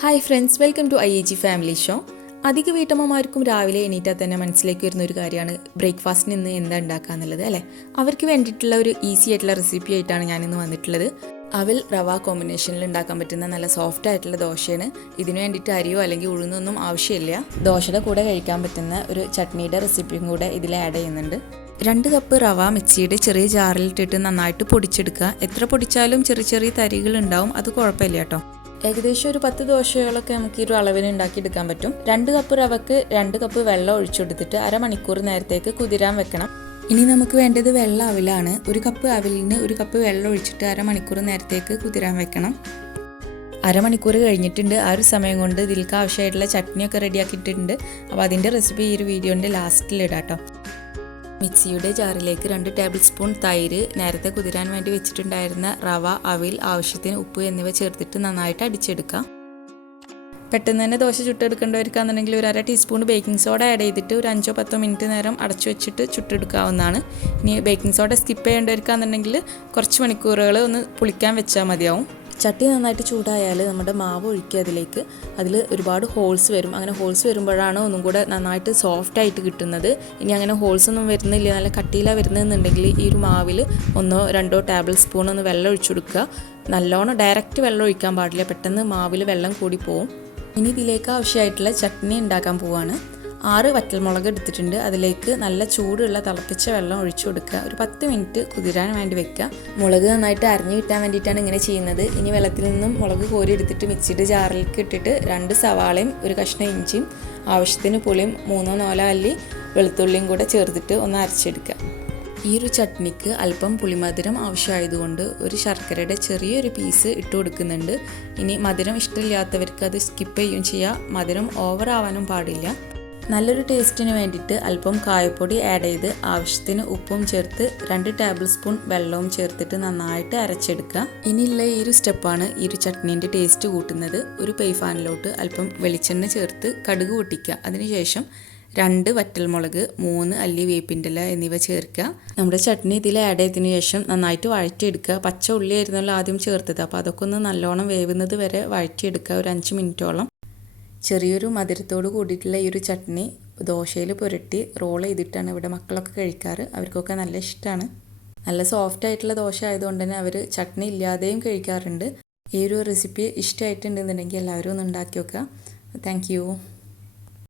Hi friends welcome to I A G family show അധിക വീട്ടമ്മമാർക്കും രാവിലെ എണീറ്റാൽ തന്നെ മനസ്സിലേക്ക് വരുന്ന ഒരു കാര്യമാണ് ബ്രേക്ക്ഫാസ്റ്റിന് ഇന്ന് എന്താ ഉണ്ടാക്കുക എന്നുള്ളത് അല്ലേ? അവർക്ക് വേണ്ടിയിട്ടുള്ള ഒരു ഈസി ആയിട്ടുള്ള റെസിപ്പി ആയിട്ടാണ് ഞാനിന്ന് വന്നിട്ടുള്ളത്. അവൽ റവ കോമ്പിനേഷനിൽ ഉണ്ടാക്കാൻ പറ്റുന്ന നല്ല സോഫ്റ്റ് ആയിട്ടുള്ള ദോശയാണ്. ഇതിന് വേണ്ടിയിട്ട് അരിയോ അല്ലെങ്കിൽ ഉഴുന്നൊന്നും ആവശ്യമില്ല. ദോശയുടെ കൂടെ കഴിക്കാൻ പറ്റുന്ന ഒരു ചട്നിയുടെ റെസിപ്പിയും കൂടെ ഇതിൽ ആഡ് ചെയ്യുന്നുണ്ട്. രണ്ട് കപ്പ് റവ മിക്സിയുടെ ചെറിയ ജാറിലിട്ടിട്ട് നന്നായിട്ട് പൊടിച്ചെടുക്കുക. എത്ര പൊടിച്ചാലും ചെറിയ ചെറിയ തരികൾ ഉണ്ടാവും. അത് കുഴപ്പമില്ല കേട്ടോ. ഏകദേശം ഒരു പത്ത് ദോശകളൊക്കെ നമുക്ക് ഈ ഒരു അളവിന് ഉണ്ടാക്കിയെടുക്കാൻ പറ്റും. രണ്ട് കപ്പ് റവക്ക് രണ്ട് കപ്പ് വെള്ളം ഒഴിച്ചെടുത്തിട്ട് അരമണിക്കൂർ നേരത്തേക്ക് കുതിരാൻ വെക്കണം. ഇനി നമുക്ക് വേണ്ടത് വെള്ള അവിലാണ്. ഒരു കപ്പ് അവിലിന് ഒരു കപ്പ് വെള്ളം ഒഴിച്ചിട്ട് അരമണിക്കൂർ നേരത്തേക്ക് കുതിരാൻ വെക്കണം. അരമണിക്കൂർ കഴിഞ്ഞിട്ടുണ്ട്. ആ ഒരു സമയം കൊണ്ട് ഇതിൽക്ക് ആവശ്യമായിട്ടുള്ള ചട്നിയൊക്കെ റെഡിയാക്കിയിട്ടുണ്ട് അപ്പോൾ അതിന്റെ റെസിപ്പി ഈ ഒരു വീഡിയോന്റെ ലാസ്റ്റിൽ ഇടാം കേട്ടോ മിക്സിയുടെ ജാറിലേക്ക് രണ്ട് ടേബിൾ സ്പൂൺ തൈര് നേരത്തെ കുതിരാൻ വേണ്ടി വെച്ചിട്ടുണ്ടായിരുന്ന റവ അവിൽ ആവശ്യത്തിന് ഉപ്പ് എന്നിവ ചേർത്തിട്ട് നന്നായിട്ട് അടിച്ചെടുക്കാം. പെട്ടെന്ന് തന്നെ ദോശ ചുട്ടെടുക്കേണ്ടവർക്കാണെന്നുണ്ടെങ്കിൽ ഒരു അര ടീസ്പൂൺ ബേക്കിംഗ് സോഡ ആഡ് ചെയ്തിട്ട് ഒരു അഞ്ചോ പത്തോ മിനിറ്റ് നേരം അടച്ചു വെച്ചിട്ട് ചുട്ടെടുക്കാവുന്നതാണ്. ഇനി ബേക്കിംഗ് സോഡ സ്കിപ്പ് ചെയ്യേണ്ടവർക്കാണെന്നുണ്ടെങ്കിൽ കുറച്ച് മണിക്കൂറുകൾ ഒന്ന് പുളിക്കാൻ വെച്ചാൽ മതിയാവും. ചട്ടി നന്നായിട്ട് ചൂടായാൽ നമ്മുടെ മാവ് ഒഴിക്കുക അതിലേക്ക്. അതിൽ ഒരുപാട് ഹോൾസ് വരും. അങ്ങനെ ഹോൾസ് വരുമ്പോഴാണ് ഒന്നും കൂടെ നന്നായിട്ട് സോഫ്റ്റ് ആയിട്ട് കിട്ടുന്നത്. ഇനി അങ്ങനെ ഹോൾസ് ഒന്നും വരുന്നില്ല. നല്ല കട്ടിയിലാണ് വരുന്നതെന്നുണ്ടെങ്കിൽ ഈ ഒരു മാവിൽ ഒന്നോ രണ്ടോ ടേബിൾ സ്പൂൺ ഒന്ന് വെള്ളം ഒഴിച്ചു കൊടുക്കുക. നല്ലോണം ഡയറക്റ്റ് വെള്ളം ഒഴിക്കാൻ പാടില്ല. പെട്ടെന്ന് മാവിൽ വെള്ളം കൂടി പോവും. ഇനി ഇതിലേക്ക് ആവശ്യമായിട്ടുള്ള ചട്നി ഉണ്ടാക്കാൻ പോവാണ്. ആറ് വറ്റൽമുളക് എടുത്തിട്ടുണ്ട്. അതിലേക്ക് നല്ല ചൂടുള്ള തിളപ്പിച്ച വെള്ളം ഒഴിച്ചു കൊടുക്കുക. ഒരു പത്ത് മിനിറ്റ് കുതിരാൻ വേണ്ടി വെക്കുക. മുളക് നന്നായിട്ട് അരിഞ്ഞു കിട്ടാൻ വേണ്ടിയിട്ടാണ് ഇങ്ങനെ ചെയ്യുന്നത്. ഇനി വെള്ളത്തിൽ നിന്നും മുളക് കോരി എടുത്തിട്ട് മിക്സിയുടെ ജാറിലേക്ക് ഇട്ടിട്ട് രണ്ട് സവാളയും ഒരു കഷ്ണം ഇഞ്ചിയും ആവശ്യത്തിന് പുളിയും മൂന്നോ നാലോ അല്ലി വെളുത്തുള്ളിയും കൂടെ ചേർത്തിട്ട് ഒന്ന് അരച്ചെടുക്കുക. ഈ ഒരു ചട്നിക്ക് അല്പം പുളിമധുരം ആവശ്യമായതുകൊണ്ട് ഒരു ശർക്കരയുടെ ചെറിയൊരു പീസ് ഇട്ട് കൊടുക്കുന്നുണ്ട്. ഇനി മധുരം ഇഷ്ടമില്ലാത്തവർക്ക് അത് സ്കിപ്പ് ചെയ്യുകയും ചെയ്യാം. മധുരം ഓവർ ആവാനും പാടില്ല. നല്ലൊരു ടേസ്റ്റിന് വേണ്ടിയിട്ട് അല്പം കായപ്പൊടി ആഡ് ചെയ്ത് ആവശ്യത്തിന് ഉപ്പും ചേർത്ത് രണ്ട് ടേബിൾ സ്പൂൺ വെള്ളവും ചേർത്തിട്ട് നന്നായിട്ട് അരച്ചെടുക്കുക. ഇനിയുള്ള ഈ ഒരു സ്റ്റെപ്പാണ് ഈ ഒരു ചട്നീന്റെ ടേസ്റ്റ് കൂട്ടുന്നത്. ഒരു പെയ്ഫാനിലോട്ട് അല്പം വെളിച്ചെണ്ണ ചേർത്ത് കടുക് പൊട്ടിക്കുക. അതിനുശേഷം രണ്ട് വറ്റൽമുളക് മൂന്ന് അല്ലി വേപ്പിന്റെ ഇല എന്നിവ ചേർക്കുക. നമ്മുടെ ചട്നി ഇതിൽ ആഡ് ചെയ്തതിന് ശേഷം നന്നായിട്ട് വഴറ്റിയെടുക്കുക. പച്ച ഉള്ളി ആയിരുന്നല്ലോ ആദ്യം ചേർത്തത്. അപ്പോൾ അതൊക്കെ ഒന്ന് നല്ലോണം വേവുന്നത് വരെ വഴറ്റിയെടുക്കുക. ഒരു അഞ്ച് മിനിറ്റോളം. ചെറിയൊരു മധുരത്തോട് കൂടിയിട്ടുള്ള ഈ ഒരു ചട്നി ദോശയിൽ പുരട്ടി റോൾ ചെയ്തിട്ടാണ് ഇവിടെ മക്കളൊക്കെ കഴിക്കാറ്. അവർക്കൊക്കെ നല്ല ഇഷ്ടമാണ് നല്ല സോഫ്റ്റ് ആയിട്ടുള്ള ദോശ ആയതുകൊണ്ട് തന്നെ അവർ ചട്നി ഇല്ലാതെയും കഴിക്കാറുണ്ട്. ഈ ഒരു റെസിപ്പി ഇഷ്ടമായിട്ടുണ്ടെന്നുണ്ടെങ്കിൽ എല്ലാവരും ഒന്ന് ഉണ്ടാക്കി വെക്കുക താങ്ക്